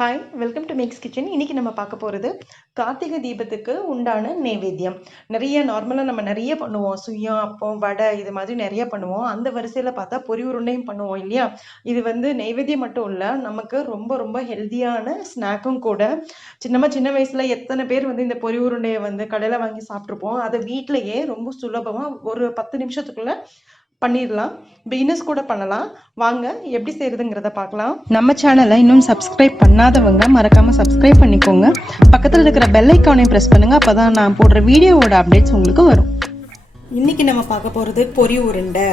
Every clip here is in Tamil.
Hi, welcome to Max kitchen. இன்றைக்கி நம்ம பார்க்க போகிறது கார்த்திகை தீபத்துக்கு உண்டான நைவேத்தியம். நார்மலாக நம்ம நிறைய பண்ணுவோம். சுயம், அப்பம், வடை இது மாதிரி நிறைய பண்ணுவோம். அந்த வரிசையில் பார்த்தா பொரி உருண்டையும் பண்ணுவோம் இல்லையா? இது நைவேத்தியம் மட்டும் இல்லை, நமக்கு ரொம்ப ரொம்ப ஹெல்த்தியான ஸ்நாக்கும் கூட. சின்ன வயசில் எத்தனை பேர் இந்த பொரி உருண்டையை கடையில் வாங்கி சாப்பிட்ருப்போம். அதை வீட்டிலையே ரொம்ப சுலபமாக ஒரு 10 நிமிஷத்துக்குள்ளே பண்ணிடலாம். பிகினர்ஸ் கூட பண்ணலாம். வாங்க எப்படி செய்யறதுங்கிறத பார்க்கலாம். நம்ம சேனலை இன்னும் சப்ஸ்கிரைப் பண்ணாதவங்க மறக்காம சப்ஸ்கிரைப் பண்ணிக்கோங்க. பக்கத்தில் இருக்கிற பெல் ஐக்கானையும் ப்ரெஸ் பண்ணுங்க. அப்பதான் நான் போடுற வீடியோவோட அப்டேட்ஸ் உங்களுக்கு வரும். இன்னைக்கு நம்ம பார்க்க போறது பொரி உருண்டை.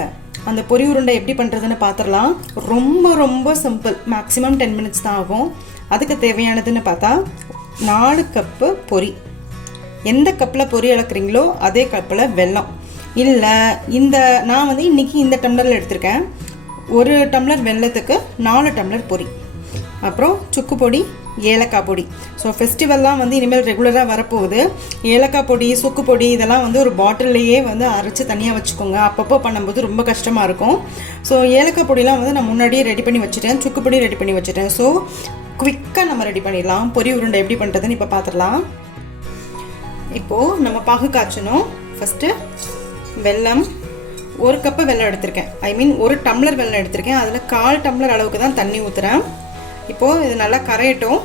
அந்த பொரி உருண்டை எப்படி பண்றதுன்னு பார்த்துடலாம். ரொம்ப ரொம்ப சிம்பிள். மேக்ஸிமம் 10 மினிட்ஸ் தான் ஆகும். அதுக்கு தேவையானதுன்னு பார்த்தா 4 கப்பு பொரி. எந்த கப்பில் பொரி அளக்குறீங்களோ அதே கப்பில் வெல்லம். இல்லை நான் இன்றைக்கி இந்த டம்ளரில் எடுத்திருக்கேன். 1 டம்ளர் வெல்லத்துக்கு 4 டம்ளர் பொரி. அப்புறம் சுக்கு பொடி, ஏலக்காய் பொடி. ஸோ ஃபெஸ்டிவல்லாம் இனிமேல் ரெகுலராக வரப்போகுது. ஏலக்காய் பொடி, சுக்கு பொடி இதெல்லாம் ஒரு பாட்டில்லையே அரைச்சி தனியாக வச்சுக்கோங்க. அப்பப்போ பண்ணும்போது ரொம்ப கஷ்டமாக இருக்கும். ஸோ ஏலக்காய் பொடிலாம் நான் முன்னாடியே ரெடி பண்ணி வச்சுட்டேன். சுக்கு பொடி ரெடி பண்ணி வச்சுட்டேன். ஸோ குவிக்காக நம்ம ரெடி பண்ணிடலாம். பொரி உருண்டை எப்படி பண்ணுறதுன்னு இப்போ பார்த்துடலாம். இப்போது நம்ம பாகு காய்ச்சணும். ஃபஸ்ட்டு வெல்லம் 1 கப்பு வெல்லம் எடுத்திருக்கேன். 1 டம்ளர் வெல்லம் எடுத்திருக்கேன். அதில் 1/4 டம்ளர் அளவுக்கு தான் தண்ணி ஊற்றுறேன். இப்போது இது நல்லா கரையட்டும்.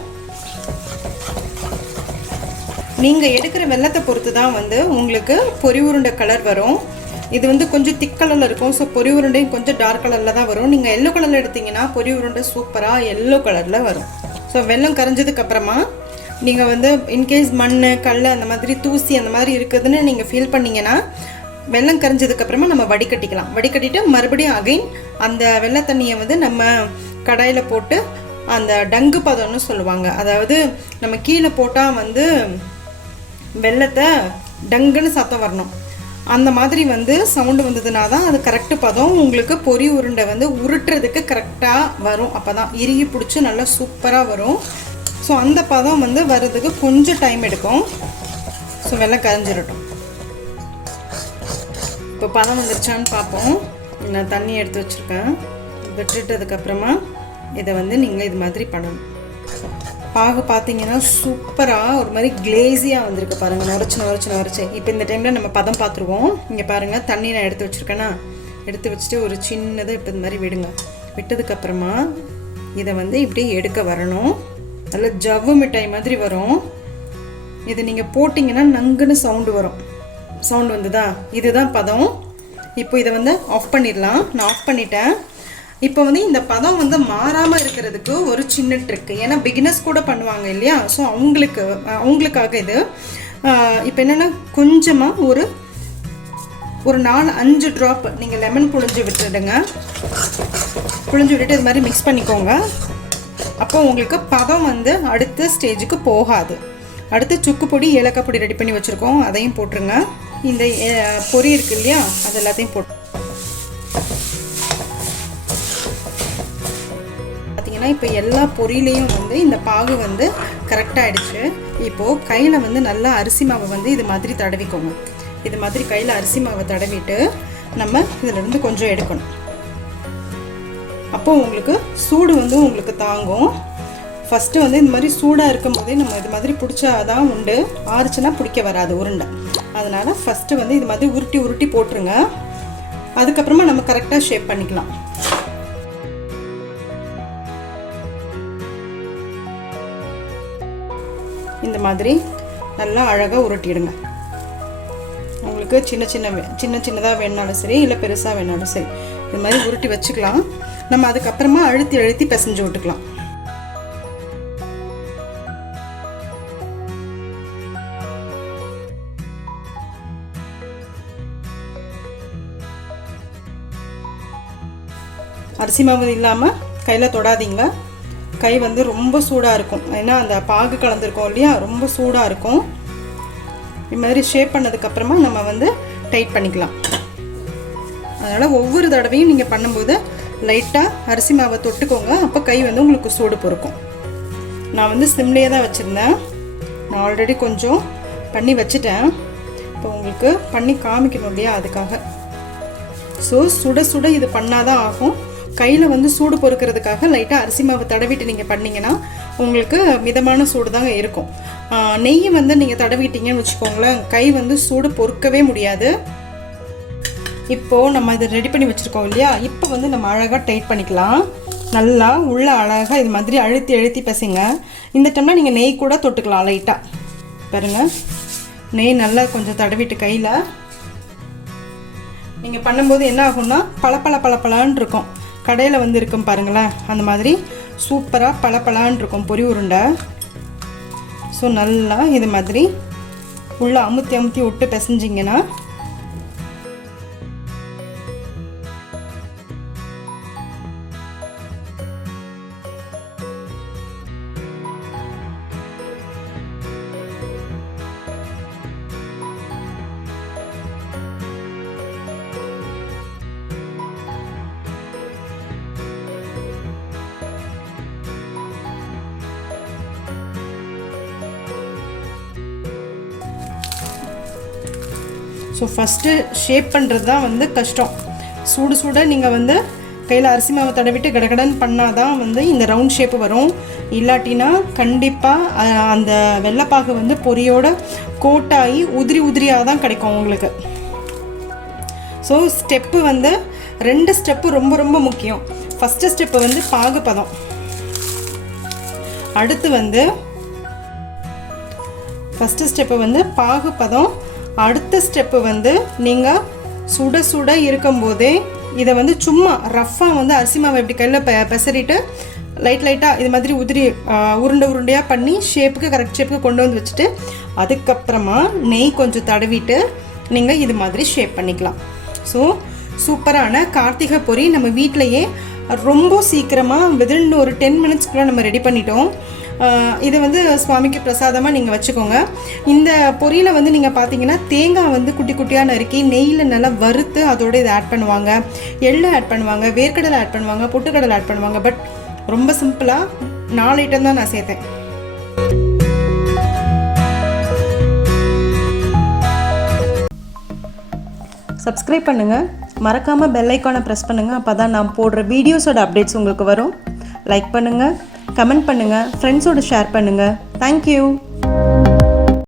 நீங்கள் எடுக்கிற வெல்லத்தை பொறுத்து தான் உங்களுக்கு பொரி உருண்டை கலர் வரும். இது கொஞ்சம் திக் கலரில் இருக்கும். ஸோ பொரி உருண்டையும் கொஞ்சம் டார்க் கலரில் தான் வரும். நீங்கள் எல்லோ கலரில் எடுத்திங்கன்னா பொரி உருண்டை சூப்பராக எல்லோ கலரில் வரும். ஸோ வெல்லம் கரைஞ்சதுக்கப்புறமா நீங்கள் இன்கேஸ் மண், கல் அந்த மாதிரி தூசி அந்த மாதிரி இருக்குதுன்னு நீங்கள் ஃபீல் பண்ணிங்கன்னா வெல்லம் கரைஞ்சதுக்கப்புறமா நம்ம வடிகட்டிக்கலாம். வடிகட்டிட்டு மறுபடியும் அகைன் அந்த வெள்ளை தண்ணியை நம்ம கடாயில் போட்டு அந்த டங்கு பதம்னு சொல்லுவாங்க. அதாவது நம்ம கீழே போட்டால் வெள்ளத்தை டங்குன்னு சத்தம் வரணும். அந்த மாதிரி சவுண்டு வந்ததுனா தான் அது கரெக்டு பதம். உங்களுக்கு பொரி உருண்டை உருட்டுறதுக்கு கரெக்டாக வரும். அப்போ தான் இறுகி பிடிச்சி நல்லா சூப்பராக வரும். ஸோ அந்த பதம் வர்றதுக்கு கொஞ்சம் டைம் எடுக்கும். ஸோ வெல்லம் கரைஞ்சிடட்டும். இப்போ பதம் வந்துருச்சான்னு பார்ப்போம். நான் தண்ணி எடுத்து வச்சுருக்கேன். விட்டுட்டதுக்கப்புறமா இதை நீங்கள் இது மாதிரி பண்ணணும். பாகு பார்த்தீங்கன்னா சூப்பராக ஒரு மாதிரி கிளேஸியாக வந்திருக்கு பாருங்கள். நுரைச்சி. இப்போ இந்த டைமில் நம்ம பதம் பார்த்துருவோம். இங்கே பாருங்கள், தண்ணி நான் எடுத்து வச்சுருக்கேன்னா எடுத்து வச்சுட்டு ஒரு சின்னதை இப்போ இந்த மாதிரி விடுங்க. விட்டதுக்கப்புறமா இதை இப்படி எடுக்க வரணும். நல்ல ஜவ்வு மிட்டாய் மாதிரி வரும். இதை நீங்கள் போட்டிங்கன்னா நங்குன்னு சவுண்டு வரும். சவுண்ட் வந்ததா? இதுதான் பதம். இப்போ இதை ஆஃப் பண்ணிடலாம். நான் ஆஃப் பண்ணிட்டேன். இப்போ இந்த பதம் மாறாமல் இருக்கிறதுக்கு ஒரு சின்ன ட்ரிக். ஏன்னா பிகினர்ஸ் கூட பண்ணுவாங்க இல்லையா? ஸோ அவங்களுக்காக இது. இப்போ என்னென்னா கொஞ்சமாக ஒரு 4-5 ட்ராப் நீங்கள் லெமன் புழிஞ்சு விட்டுடுங்க. புழிஞ்சு விட்டுட்டு இது மாதிரி மிக்ஸ் பண்ணிக்கோங்க. அப்போ உங்களுக்கு பதம் அடுத்த ஸ்டேஜுக்கு போகாது. அடுத்து சுக்கு பொடி, ஏலக்காய் பொடி ரெடி பண்ணி வச்சுருக்கோம். அதையும் போட்டுருங்க. இந்த பொரி இருக்கு இல்லையா, அது எல்லாத்தையும் போட்டு பார்த்தீங்கன்னா இப்போ எல்லா பொரியிலையும் இந்த பாகு கரெக்டாக ஆகிடுச்சு. இப்போது கையில் நல்லா அரிசி மாவை இது மாதிரி தடவிக்கோங்க. இது மாதிரி கையில் அரிசி மாவை தடவிட்டு நம்ம இதிலிருந்து கொஞ்சம் எடுக்கணும். அப்போ உங்களுக்கு சூடு உங்களுக்கு தாங்கும். ஃபஸ்ட்டு இந்த மாதிரி சூடாக இருக்கும் போதே நம்ம இது மாதிரி பிடிச்சாதான் உண்டு. ஆறுச்சுன்னா பிடிக்க வராது உருண்டை. அதனால் ஃபஸ்ட்டு இது மாதிரி உருட்டி போட்டுருங்க. அதுக்கப்புறமா நம்ம கரெக்டாக ஷேப் பண்ணிக்கலாம். இந்த மாதிரி நல்லா அழகாக உருட்டிடுங்க. உங்களுக்கு சின்னதாக வேணாலும் சரி, இல்லை பெருசாக வேணாலும் சரி, இது மாதிரி உருட்டி வச்சுக்கலாம். நம்ம அதுக்கப்புறமா அழுத்தி பிசைஞ்சு விட்டுக்கலாம். அரிசி மாவு இல்லாமல் கையில் தொடாதீங்க. கை ரொம்ப சூடாக இருக்கும். ஏன்னா அந்த பாகு கலந்துருக்கோம் இல்லையா, ரொம்ப சூடாக இருக்கும். இது மாதிரி ஷேப் பண்ணதுக்கப்புறமா நம்ம டைட் பண்ணிக்கலாம். அதனால் ஒவ்வொரு தடவையும் நீங்கள் பண்ணும்போது லைட்டாக அரிசி மாவை தொட்டுக்கோங்க. அப்போ கை உங்களுக்கு சூடு பொறுக்கும். நான் சிம்லேயே தான் வச்சுருந்தேன். நான் ஆல்ரெடி கொஞ்சம் பண்ணி வச்சுட்டேன். இப்போ உங்களுக்கு பண்ணி காமிக்கணும் இல்லையா, அதுக்காக. ஸோ சுட இது பண்ணாதான் ஆகும். கையில் சூடு பொறுக்கிறதுக்காக லைட்டாக அரிசி மாவு தடவிட்டு நீங்கள் பண்ணிங்கன்னா உங்களுக்கு மிதமான சூடு தாங்க இருக்கும். நெய் வந்து நீங்கள் தடவிட்டீங்கன்னு வச்சுக்கோங்களேன், கை வந்து சூடு பொறுக்கவே முடியாது. இப்போது நம்ம இதை ரெடி பண்ணி வச்சுருக்கோம் இல்லையா, இப்போ வந்து நம்ம அழகாக டைட் பண்ணிக்கலாம். நல்லா உள்ள அழகாக இது மாதிரி அழுத்தி அழுத்தி பசங்க. இந்த டைமில் நீங்கள் நெய் கூட தொட்டுக்கலாம் லைட்டாக. பாருங்கள், நெய் நல்லா கொஞ்சம் தடவிட்டு கையில் நீங்கள் பண்ணும்போது என்ன ஆகும்னா பளபளன்னு இருக்கும். கடையில் வந்து இருக்கும் பாருங்களேன், அந்த மாதிரி சூப்பராக பளபளன்னு இருக்கும் பொரி உருண்டை. ஸோ நல்லா இது மாதிரி உள்ளே அமுத்தி அமுத்தி விட்டு பிசைஞ்சிங்கன்னா ஸோ ஃபஸ்ட்டு ஷேப் பண்ணுறது தான் வந்து கஷ்டம். சூடு நீங்கள் வந்து கையில் அரிசி மாவை தடவிட்டு கடகடன்னு பண்ணால் தான் வந்து இந்த ரவுண்ட் ஷேப்பு வரும். இல்லாட்டினா கண்டிப்பாக அந்த வெள்ளைப்பாகு வந்து பொரியோட கோட்டாகி உதிரியாக தான் கிடைக்கும் உங்களுக்கு. ஸோ ஸ்டெப்பு வந்து 2 ஸ்டெப்பு ரொம்ப முக்கியம். ஃபஸ்ட்டு ஸ்டெப்பு வந்து பாகு பதம், அடுத்து வந்து ஃபஸ்ட்டு ஸ்டெப்பு வந்து பாகு பதம், அடுத்த ஸ்டெப்பு வந்து நீங்கள் சுட இருக்கும்போதே இதை வந்து சும்மா ரஃப்பாக வந்து அரிசி மாவை இப்படி கையில் பெசறிட்டு லைட்டாக இது மாதிரி உருண்டையாக பண்ணி கரெக்ட் ஷேப்புக்கு கொண்டு வந்து வச்சுட்டு அதுக்கப்புறமா நெய் கொஞ்சம் தடவிட்டு நீங்கள் இது மாதிரி ஷேப் பண்ணிக்கலாம். ஸோ சூப்பரான கார்த்திகை பொரி நம்ம வீட்டிலையே ரொம்ப சீக்கிரமாக வித்தின் ஒரு 10 மினிட்ஸ்க்குள்ளே நம்ம ரெடி பண்ணிட்டோம். இதை வந்து சுவாமிக்கு பிரசாதமாக நீங்கள் வச்சுக்கோங்க. இந்த பொரியில் வந்து நீங்கள் பார்த்தீங்கன்னா தேங்காய் வந்து குட்டி குட்டியாக நறுக்கி நெய்யில் நல்லா வறுத்து அதோடு இதை ஆட் பண்ணுவாங்க, எள்ளு ஆட் பண்ணுவாங்க, வேர்க்கடலை ஆட் பண்ணுவாங்க, பொட்டுக்கடலை ஆட் பண்ணுவாங்க. பட் ரொம்ப சிம்பிளாக 4 ஐட்டம் தான் நான் சேர்த்தேன். சப்ஸ்கிரைப் பண்ணுங்கள், மறக்காமல் பெல் ஐக்கானை ப்ரெஸ் பண்ணுங்கள். அப்போ தான் நான் போடுற வீடியோஸோட அப்டேட்ஸ் உங்களுக்கு வரும். லைக் பண்ணுங்கள், கமெண்ட் பண்ணுங்கள், ஃப்ரெண்ட்ஸோடு ஷேர் பண்ணுங்கள். தேங்க்யூ.